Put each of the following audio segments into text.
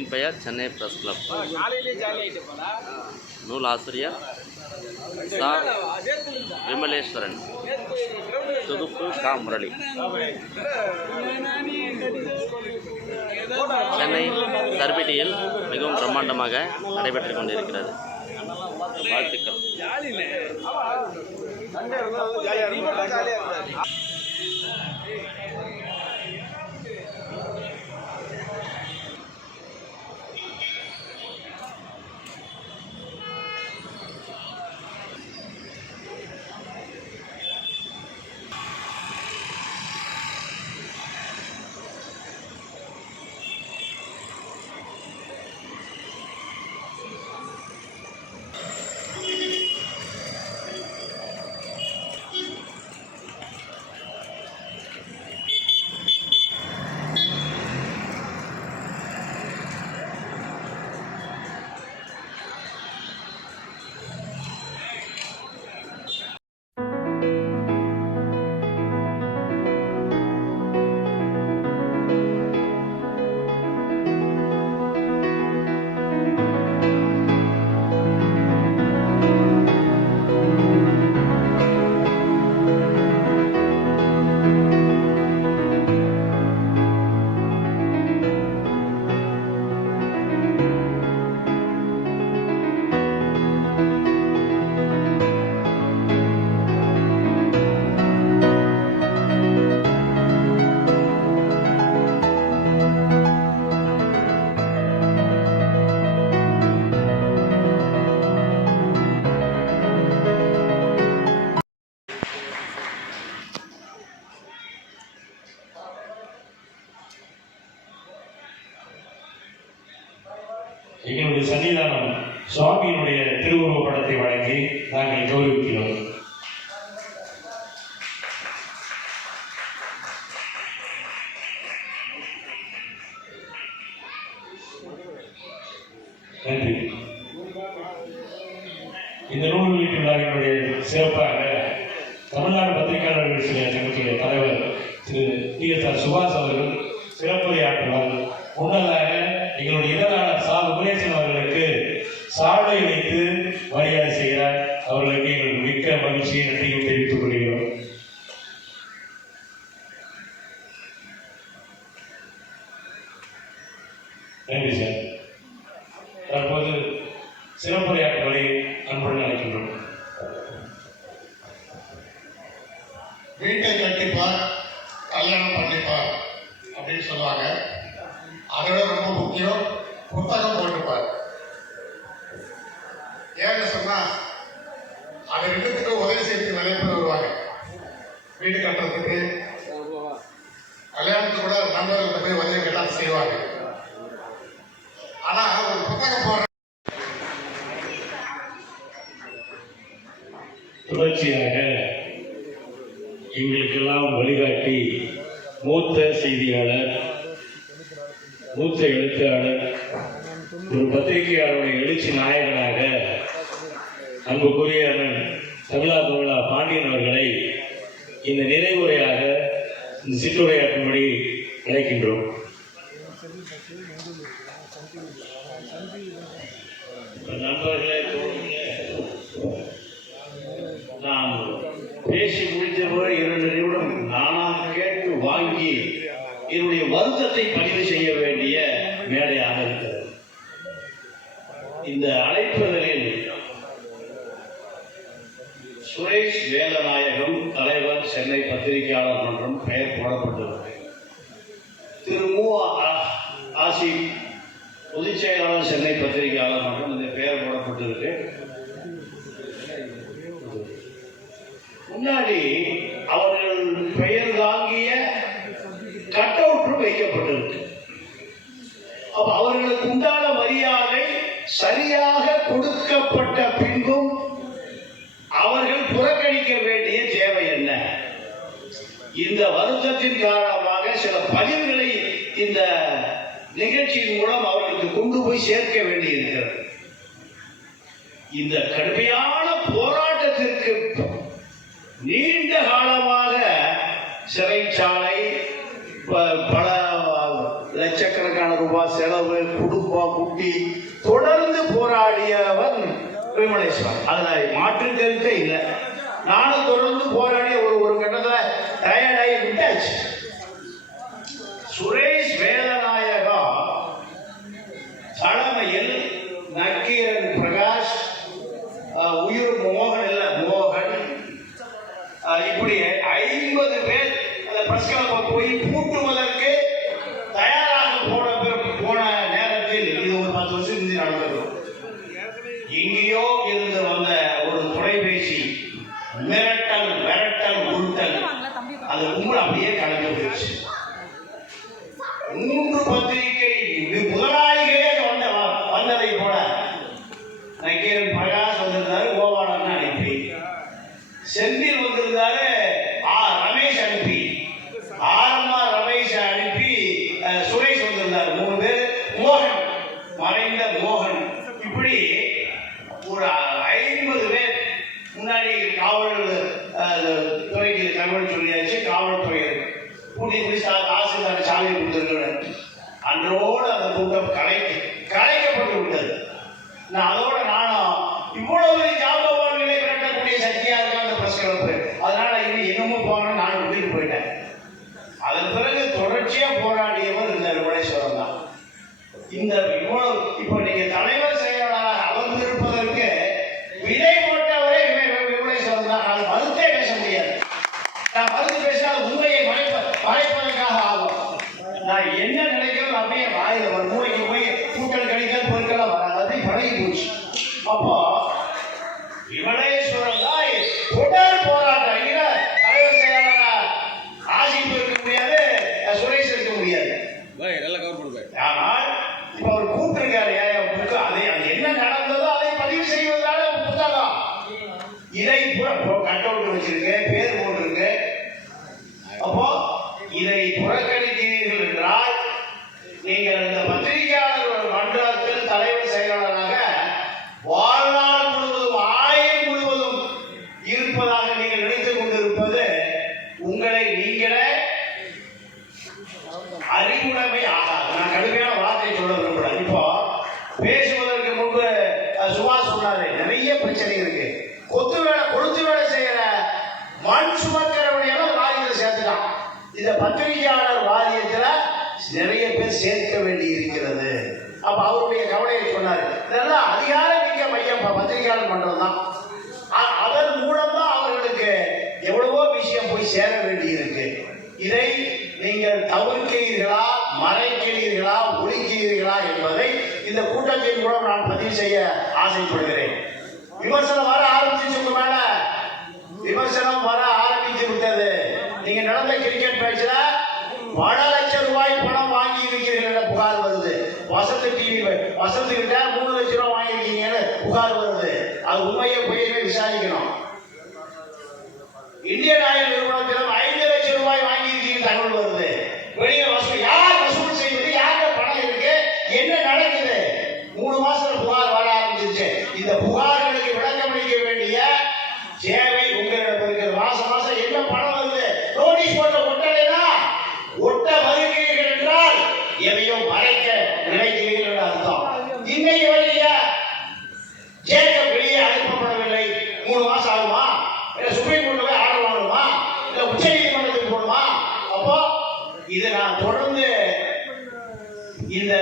நூலின் பெயர் Chennai press club. நூல் ஆசிரியர் சா விமலேஸ்வரன். தொகுப்பு கா முரளி. சென்னை சர்பிட்டியில் மிகவும் பிரம்மாண்டமாக நடைபெற்றுக் கொண்டிருக்கிறது. வாழ்த்துக்கள். எங்களுடைய சன்னிதானம் சுவாமியினுடைய திருவுருவ படத்தை வழங்கி நாங்கள் கௌரவிக்கிறோம். நன்றி. இந்த நூல் வெளியீட்டு விழாவினுடைய சிறப்பாக தமிழ்நாடு பத்திரிகையாளர்கள் சங்கத்துடைய தலைவர் திரு டி.எஸ்.ஆர். சுபாஷ் அவர்கள் சிறப்புரையாற்றுவார். முன்னதாக எங்களுடைய இதழாளர் சா விமலேஸ்வரன் அவர்களுக்கு சாலை வைத்து மரியாதை செய்கிறார். அவர்களுக்கு எங்களுக்கு மிக்க மகிழ்ச்சியை நன்றியும் தெரிவித்துக் கொள்கிறோம். நன்றி சார். தற்போது சிறப்புரையாற்றுவதை அன்புடன் அழைக்கின்றோம். வீட்டை கட்டிப்பார் கல்யாணம் பண்ணிப்பார் அப்படின்னு சொல்லுவாங்க. அதோட ரொம்ப முக்கியம் புத்தகம் போட்டுப்பார். ஏன்னு சொன்னா அது ரெண்டுத்துக்கு உதவி செய்து நிறைய பேர் வருவாங்க. வீடு கட்டுறதுக்கு கல்யாணத்துக்கு கூட நண்பர்கள்ட்ட போய் உதவி கேட்டால் செய்வாங்க. ஆனா ஒரு புத்தகம் போடுற தொடர்ச்சியாக எங்களுக்கெல்லாம் வழிகாட்டி மூத்த செய்தியாளர், மூத்த எழுத்தாளர், ஒரு பத்திரிகையாளருடைய எழுச்சி நாயகனாக அன்புக்குரிய தமிழா பாண்டியன் அவர்களை இந்த நிறைவுரையாக இந்த சிற்றுரையாற்றும்படி அழைக்கின்றோம். நண்பர்களே, நான் பேசி முடித்த போது 2 நிமிடம் நானாக கேட்டு வாங்கி என்னுடைய வருத்தத்தை பதிவு செய்ய வேண்டிய மேடையாக இருக்கிறது. இந்த அழைப்புகளில் சுரேஷ் வேலநாயகம் தலைவர், சென்னை பத்திரிகையாளர் மன்றம் பெயர் போடப்பட்டுள்ளது. திரு மு ஆசிப் பொதுச் செயலாளர், சென்னை பத்திரிகையாளர் மன்றம் இந்த பெயர் போடப்பட்டிருக்கு. முன்னாடி அவர்கள் பெயர் தாங்கிய கட் அவுட்டும் வைக்கப்பட்டிருக்கு. அப்ப அவர்களுக்கு உண்டான மரியாதை சரியாக கொடுக்கப்பட்ட பின்பும் அவர்கள் புறக்கணிக்க வேண்டிய தேவை என்ன? இந்த வருத்தத்தின் காரணமாக சில பதிவுகளை இந்த நிகழ்ச்சியின் மூலம் அவர்களுக்கு கொண்டு போய் சேர்க்க வேண்டியிருக்கிறது. இந்த கடுமையான போராட்டத்திற்கு நீண்ட காலமாக சிறைச்சாலை, பல லட்சக்கணக்கான ரூபாய் செலவு, குடும்பம், குட்டி தொடர்ந்து போராடியவன் விமலேஸ்வரன். அதுல மாற்று கருத்தே இல்லை. நானும் தொடர்ந்து போராடிய ஒரு கட்டத்தில் டயர்டாகி விட்டாச்சு. சுரேஷ் வேதநாயகா தலைமையில் நக்கீரன் பிரகாஷ், உயிர் மோகன் இல்ல மோகன், இப்படி 50 பேர் அந்த பிரஸ் கிளப்பை போய் பூட்டுவதற்கு தயாராக போன நேரத்தில், இது ஒரு 10 வருஷம் இருந்து நடந்திருக்கும், எங்கேயோ இருந்து வந்த ஒரு தொலைபேசி மிரட்டல் உருட்டல், அது கும்பல் அப்படியே கலந்து போயிடுச்சு. 3 பத்திரிகை முதலாளிகளே வந்ததை போல நக்கீரன் பிரகாஷ் வந்திருந்தாரு, கோபாலன் அனுப்பி, செந்தில் வந்திருந்தாரு, ரமேஷ் அனுப்பி, ஆர்எம்ஆர் ரமேஷ் அனுப்பி, சுரேஷ் வந்திருந்தாரு, 3 பேர், மோகன், மறைந்த மோகன், இப்படி ஒரு 50 பேர் முன்னாடி காவல் துறைக்கு தகவல் சொல்லியாச்சு. காவல்துறை கூட்டி தாசில்தார் சாலை கொடுத்திருக்கிறார். அன்றோடு அந்த கூட்டம் கலைக்கப்பட்டு விட்டது. அதோட நானும் இவ்வளவு ஜாபவான்களை விரட்டக்கூடிய சக்தியா இருக்க அந்த பிரஸ் கிளப்பு, அதனால இது என்னமோ போகணும்னு நான் விட்டுட்டு போயிட்டேன். அதன் பிறகு தொடர்ச்சியா போராடியவர் இந்த விமலேஸ்வரன் தான். இந்த இப்போ நீங்க தலைவர் செயலாளராக அமர்ந்திருப்பதற்கு விதை போட்டவரே விமலேஸ்வரன் தான். நான் மறுத்தே பேச முடியாது. நான் மறுத்து பேசினால் உண்மையை மறைப்பதற்காக ஆகும். நான் என்ன நினைக்கிறோம் அப்படியே வாயில ஒரு மூளைக்கு போய் கூட்டல் கழிக்கல் பொருட்கள்லாம் வராது, அது பழகி போச்சு. அப்போ விமலேஸ்வரன் தான் தொடர் போராட்டம். இங்க தலைவர் செயலாளர் ஆசிப்பு இருக்க முடியாது, சுரேஷ் இருக்க முடியாது. ஆனால் இப்ப அவர் கூப்பிட்டிருக்காரு, அது என்ன நடந்ததோ அதை பதிவு செய்வதால புத்தகம். இதை கட் அவுட் வச்சிருக்கு, பேர் போட்டிருக்கு. அப்போ இதை புறக்கணிக்கிறீர்கள் என்றால் நீங்கள் இந்த பத்திரிகையாளர் மன்றத்தில் தலைவர் செயலாளராக வாழ்நாள் முழுவதும் ஆயுள் முழுவதும் இருப்பதாக நீங்கள் நினைத்துக் கொண்டிருப்பது உங்களை நீங்களே அறிவுடைமை ஆகாது. நான் கடுமையான வார்த்தை சொல்ல விரும்புகிறேன். இப்போ பேசுவதற்கு முன்பு சுபாஷ் சொன்னாரு, நிறைய பிரச்சனை இருக்கு. கொளுத்து வேலை செய்யற மண் சுமக்கிறவனையெல்லாம் வாரியத்தில் சேர்த்துட்டான். இந்த பத்திரிகையாளர் வாரியத்துல நிறைய பேர் சேர்க்க வேண்டி இருக்கிறது. அப்ப அவருடைய கவலையை சொன்னாரு. இதெல்லாம் அதிகாரமிக்க மையம் பத்திரிகையாளர் மன்றம் தான். அதன் மூலம் தான் அவர்களுக்கு எவ்வளவோ விஷயம் போய் சேர வேண்டி இருக்கு. இதை நீங்கள் தவிர்க்கிறீர்களா, மறைக்கிறீர்களா, ஒழிக்கிறீர்களா என்பதை இந்த கூட்டத்தின் மூலம் நான் பதிவு செய்ய ஆசைப்படுகிறேன். விமர்சனம் வர ஆரம்பிச்சு மேல விமர்சனம் வர ஆரம்பித்து விட்டது. நீங்க நடந்த கிரிக்கெட் மேட்ச்ல பல லட்சம் ரூபாய் பணம் வாங்கி இருக்கிறீர்கள் புகார் வருது. வசந்த் டிவி வசந்த் கிட்ட 3 லட்சம் ரூபாய் வாங்கியிருக்கீங்கன்னு புகார் வருது. அது உண்மையை போய் விசாரிக்கணும். இந்தியன் ஆயில் நிறுவனத்திடம் 5 லட்சம் ரூபாய் வாங்கியிருக்கீங்க தகவல் வருது. வெளியே வசூல் யார் வசூல் செய்வது, யாருக்கு பணம் இருக்கு, என்ன நடக்குது? 3 மாசத்துல புகார் வர ஆரம்பிச்சிருச்சு. இந்த புகார்களுக்கு விளக்கம் அளிக்க வேண்டிய சேவை உங்களிடம் இருக்கிறது. மாசம் என்ன பணம் வருது, நோட்டீஸ் போட்ட ஒட்டலைனா ஒட்ட வருகிறீர்கள் என்றால் எதையோ மறைக்க நினைக்கிறீர்கள் என்று அர்த்தம். இன்னைக்கு வரைய ஜேக்கப் வெளியே அனுப்பப்படவில்லை. 3 மாசம் ஆகுமா? இல்ல சுப்ரீம் கோர்ட்ல போய் ஆர்டர் வாங்கணுமா? இல்ல உச்ச நீதிமன்றத்துக்கு போகணுமா? அப்போ இதை நான் தொடர்ந்து இந்த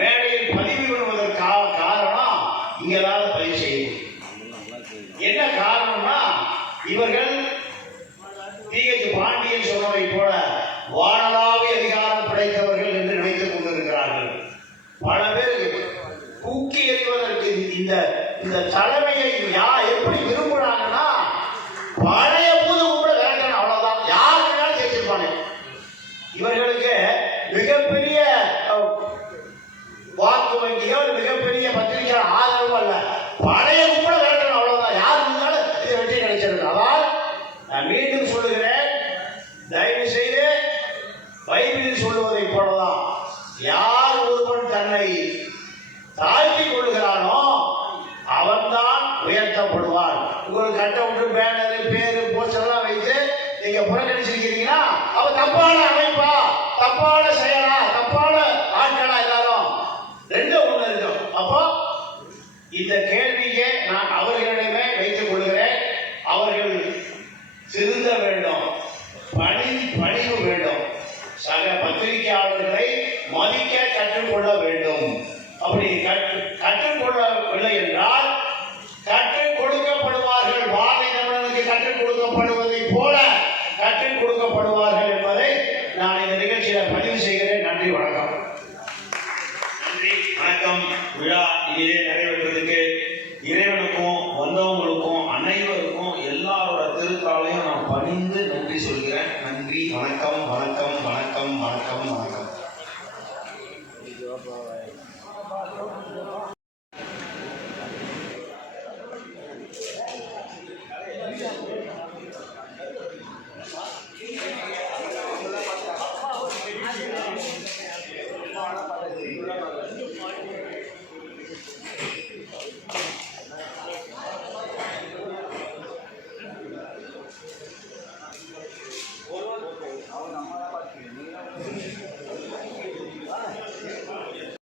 வேலையில் பதிவு பண்ணுவதற்காக காரணம் இங்கதான் பதிவு செய்யும். என்ன காரணம்னா இவர்கள் பிஹெச் பாண்டியன் சொன்னதை போல வானளாவிய அதிகாரம் படைத்தவர்கள் என்று நினைத்துக் கொண்டிருக்கிறார்கள். பல பேர் தூக்கி எறிவதற்கு இந்த தலைமையை எப்படி விரும்புறாங்கன்னா பழைய பூது கூட விரட்டணும், அவ்வளவுதான். யார் வேணாலும் ஜெயிச்சிருப்பாங்க. இவர்களுக்கு மிகப்பெரிய வாக்கு வங்கியோ மிகப்பெரிய பத்திரிகை ஆதரவு அல்ல, பழைய கூட விரட்டணும், அவ்வளவுதான். யார் இருந்தாலும் இதை வெற்றி கிடைச்சிருக்கு. அதால் நான் மீண்டும் சொல்லுகிறேன், தயவு செய்து பைபிளில் சொல்லுவதை போலதான் யார் ஒருவன் தன்னை தாழ்த்தி கொள்ளுகிறானோ அவன்தான் உயர்த்தப்படுவான். உங்களுக்கு கட்ட விட்டு பேனரு பேரு போஸ்டர் எல்லாம் வைத்து நீங்க புறக்கணிச்சிருக்கீங்கன்னா அவ தப்பான அமைப்பா, தப்பான செயலா, தப்பான ஆட்களா எல்லாரும் இந்த கேள்வியை நான் அவர்களிடமே வைத்துக் கொள்கிறேன். அவர்கள் திருந்த வேண்டும், பணிவு வேண்டும், சக பத்திரிகையாளர்களை மதிக்க கற்றுக்கொள்ள வேண்டும். அப்படி கற்றுக்கொள்ளவில்லை என்றால் கற்றுக் கொடுக்கப்படுவார்கள். பாரதிய தமிழனுக்கு கற்றுக் கொடுக்கப்படுவதை போல கற்றுக் கொடுக்கப்படுவார்கள் என்பதை நான் இந்த நிகழ்ச்சியில் பதிவு செய்கிறேன். நன்றி, வணக்கம். நன்றி, வணக்கம். விழா இனிதே நிறைவேற்றதுக்கு இறைவனுக்கும் வந்தவங்களுக்கும் அனைவருக்கும் எல்லாரோட திருத்தாலையும் நான் பணிந்து நன்றி சொல்கிறேன். நன்றி, வணக்கம், வணக்கம்.